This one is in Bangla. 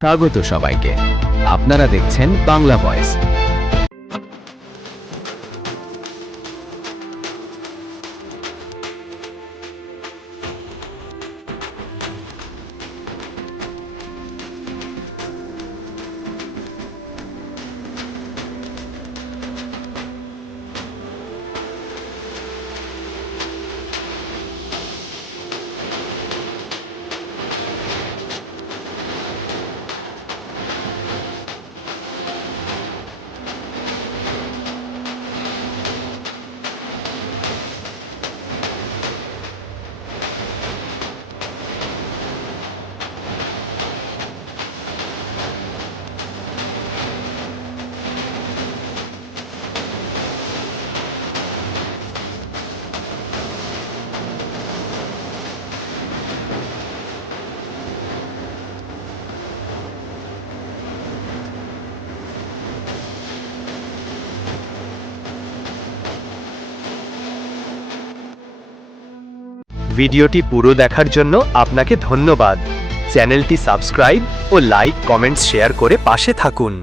স্বাগত সবাইকে। আপনারা দেখছেন বাংলা ভয়েস। ভিডিওটি পুরো দেখার জন্য আপনাকে ধন্যবাদ। চ্যানেলটি সাবস্ক্রাইব ও লাইক কমেন্টস শেয়ার করে পাশে থাকুন।